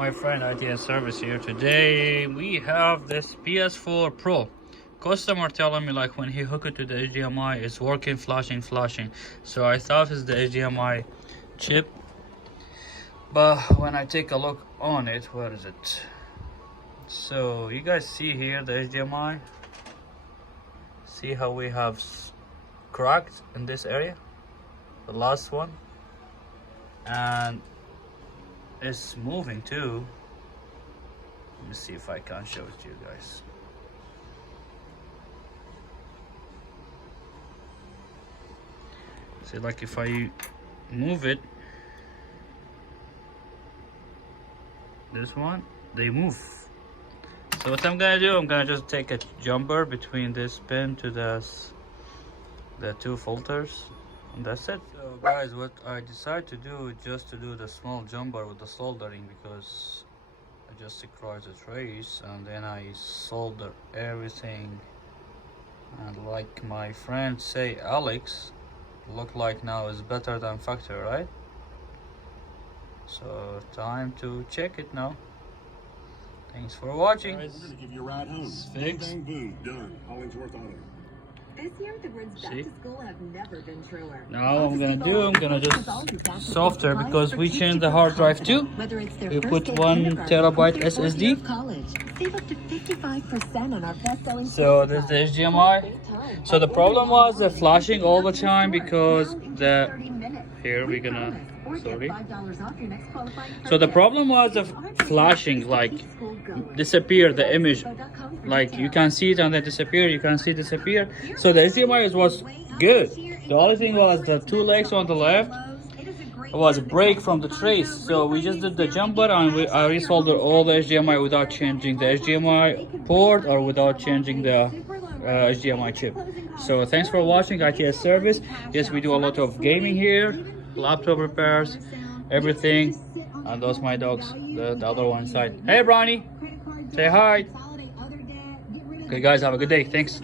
My friend ITS Service here. Today we have this PS4 Pro. Customer telling me like when he hook it to the HDMI it's working, flashing. So I thought it's the HDMI chip, but when I take a look on it, where is it? So you guys see here the HDMI. See how we have cracked in this area, the last one, and it's moving too. Let me see if I can show it to you guys. See, like if I move it, this one, they move. So what I'm gonna do, I'm gonna just take a jumper between this pin to the two filters, and that's it. So guys, what I decided to do is just to do the small jumper with the soldering, because I just across the trace and then I solder everything. And like my friend say, Alex, look like now is better than factory, right? So time to check it now. Thanks for watching. We're gonna give you a ride home. It's fixed. Boom, boom, done. Hollingsworth Auto. This year, the words back to school have never been truer. Now what I'm gonna just softer, because we changed the hard drive too. We put 1 terabyte SSD. Save up to 55% on our best-selling. So this is the HDMI. So the problem was the flashing all the time, because the here we're gonna sorry. So the problem was the flashing, like disappear the image, like you can see it and then disappear, you can see it disappear. So the HDMI was good. The only thing was the two legs on the left was a break from the trace. So we just did the jumper and I resoldered all the HDMI without changing the HDMI port or without changing the HDMI chip. So thanks for watching ITS Service. Yes, we do a lot of gaming here, laptop repairs, everything. And those my dogs, the other one side. Hey Bronny, say hi. Okay guys, have a good day. Thanks.